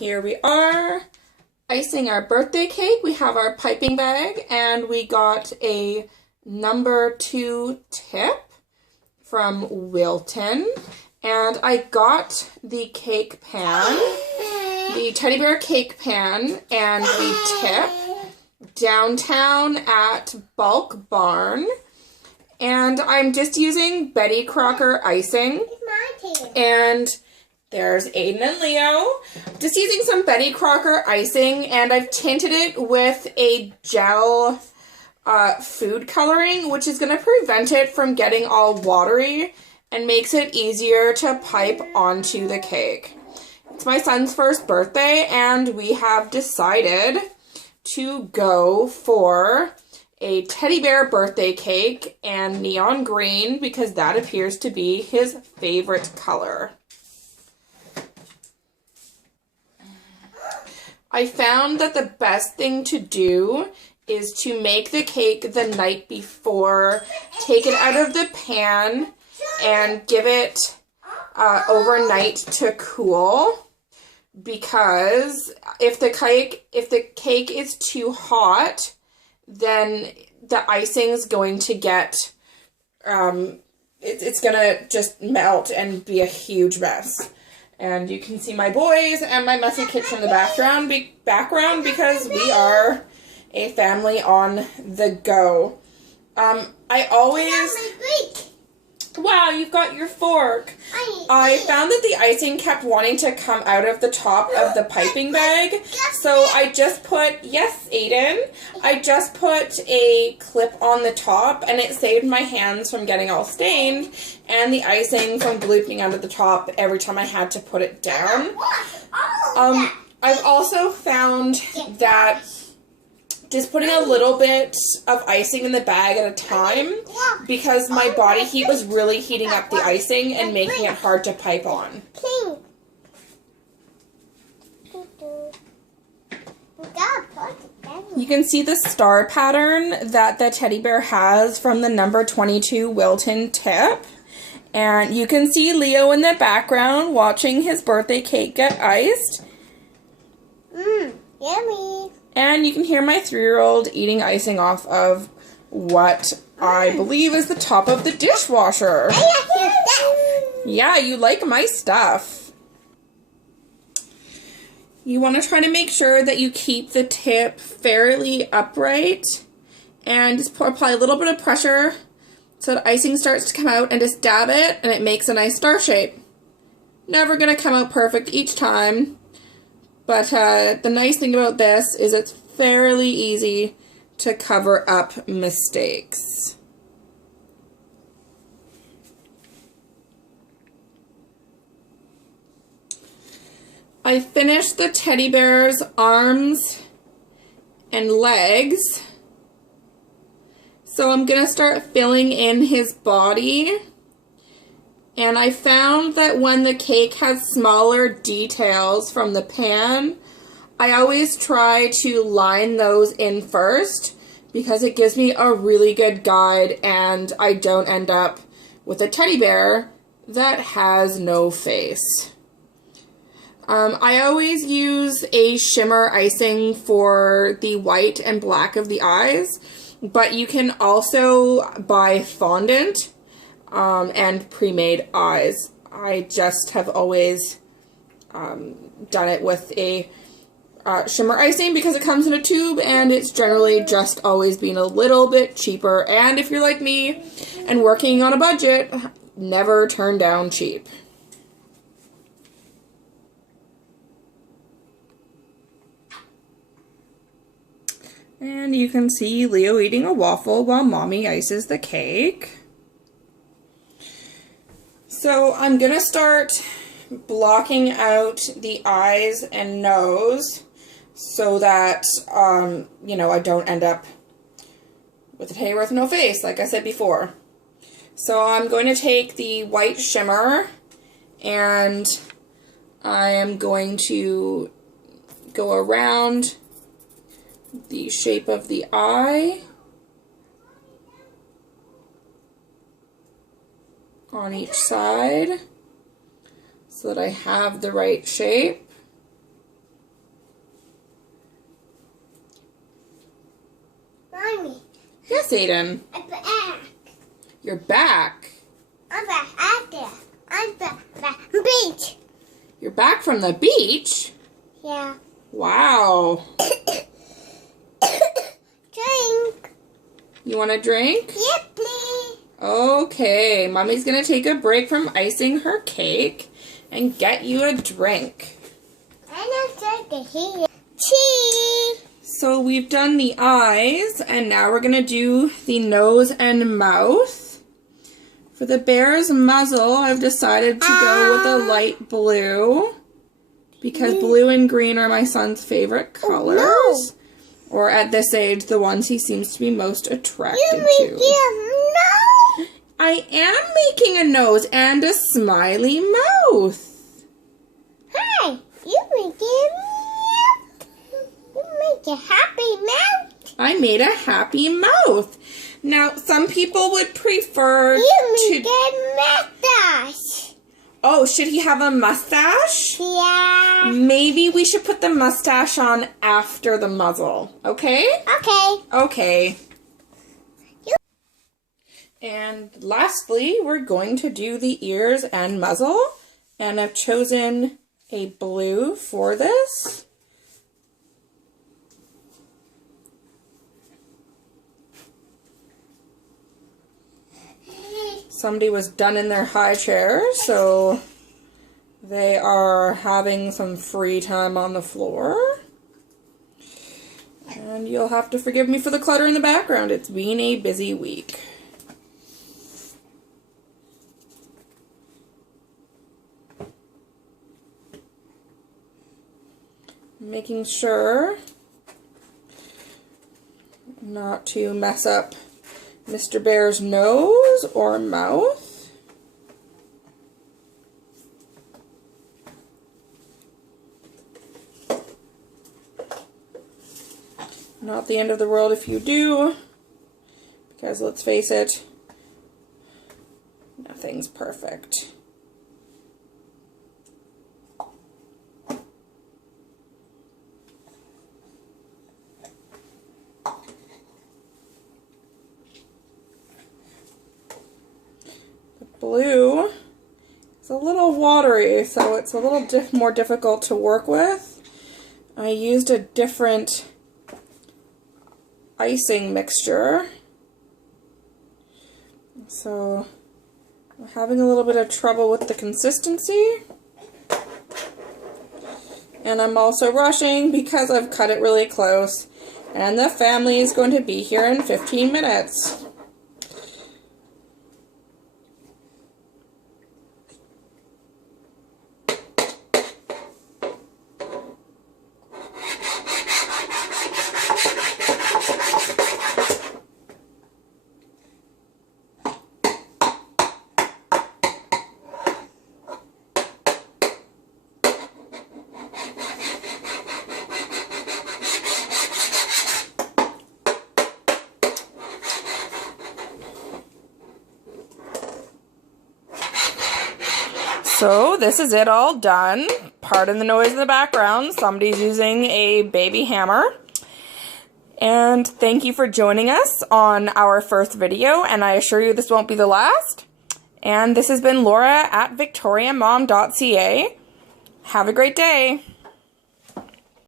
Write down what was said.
Here we are, icing our birthday cake. We have our piping bag, and we got a number 2 tip from Wilton. And I got the cake pan, the teddy bear cake pan, and the tip downtown at Bulk Barn. And I'm just using Betty Crocker icing. And there's Aiden and Leo. Just using some Betty Crocker icing, and I've tinted it with a gel food coloring, which is going to prevent it from getting all watery and makes it easier to pipe onto the cake. It's my son's first birthday, and we have decided to go for a teddy bear birthday cake and neon green because that appears to be his favorite color. I found that the best thing to do is to make the cake the night before, take it out of the pan, and give it overnight to cool. Because if the cake is too hot, then the icing's going to get, it's gonna just melt and be a huge mess. And you can see my boys and my messy kitchen in the background because we are a family on the go. I always... Wow, you've got your fork. I found that the icing kept wanting to come out of the top of the piping bag. So I just put, yes, Aiden, I just put a clip on the top, and it saved my hands from getting all stained and the icing from glooping out of the top every time I had to put it down. I've also found that just putting a little bit of icing in the bag at a time, because my body heat was really heating up the icing and making it hard to pipe on. You can see the star pattern that the teddy bear has from the number 22 Wilton tip. And you can see Leo in the background watching his birthday cake get iced. Yummy. And you can hear my 3-year-old eating icing off of what I believe is the top of the dishwasher. Yeah, you like my stuff. You want to try to make sure that you keep the tip fairly upright and just apply a little bit of pressure so the icing starts to come out, and just dab it and it makes a nice star shape. Never going to come out perfect each time. But the nice thing about this is it's fairly easy to cover up mistakes. I finished the teddy bear's arms and legs. So I'm going to start filling in his body. And I found that when the cake has smaller details from the pan, I always try to line those in first because it gives me a really good guide and I don't end up with a teddy bear that has no face. I always use a shimmer icing for the white and black of the eyes, but you can also buy fondant and pre-made eyes. I just have always done it with a shimmer icing because it comes in a tube and it's generally just always been a little bit cheaper. And if you're like me and working on a budget, never turn down cheap. And you can see Leo eating a waffle while Mommy ices the cake. So I'm going to start blocking out the eyes and nose so that, you know, I don't end up with a teddy bear with no face, like I said before. So I'm going to take the white shimmer and I am going to go around the shape of the eye on each side so that I have the right shape. next, Aiden? I'm back. You're back. I'm back out there. I'm back. Beach. You're back from the beach? Yeah. Wow. Drink. You want a drink? Yeah, please. Okay, Mommy's gonna take a break from icing her cake and get you a drink. I don't drink it here. Cheese. So we've done the eyes, and now we're gonna do the nose and mouth. For the bear's muzzle, I've decided to go with a light blue because blue and green are my son's favorite colors. Oh, no. Or at this age, the ones he seems to be most attracted You to. make it I am making a nose and a smiley mouth. Hi. You make it You make a happy mouth. I made a happy mouth. Now, some people would prefer You make a mustache. Oh, should he have a mustache? Yeah. Maybe we should put the mustache on after the muzzle, okay? Okay. Okay. And lastly, we're going to do the ears and muzzle. And I've chosen a blue for this. Somebody was done in their high chair, so they are having some free time on the floor. And you'll have to forgive me for the clutter in the background. It's been a busy week. Making sure not to mess up Mr. Bear's nose or mouth. Not the end of the world if you do, because let's face it, nothing's perfect. Blue is a little watery, so it's a little more difficult to work with. I used a different icing mixture, so I'm having a little bit of trouble with the consistency. And I'm also rushing because I've cut it really close, and the family is going to be here in 15 minutes. So this is it all done. Pardon the noise in the background. Somebody's using a baby hammer. And thank you for joining us on our first video, and I assure you this won't be the last. And this has been Laura at VictoriaMom.ca. Have a great day.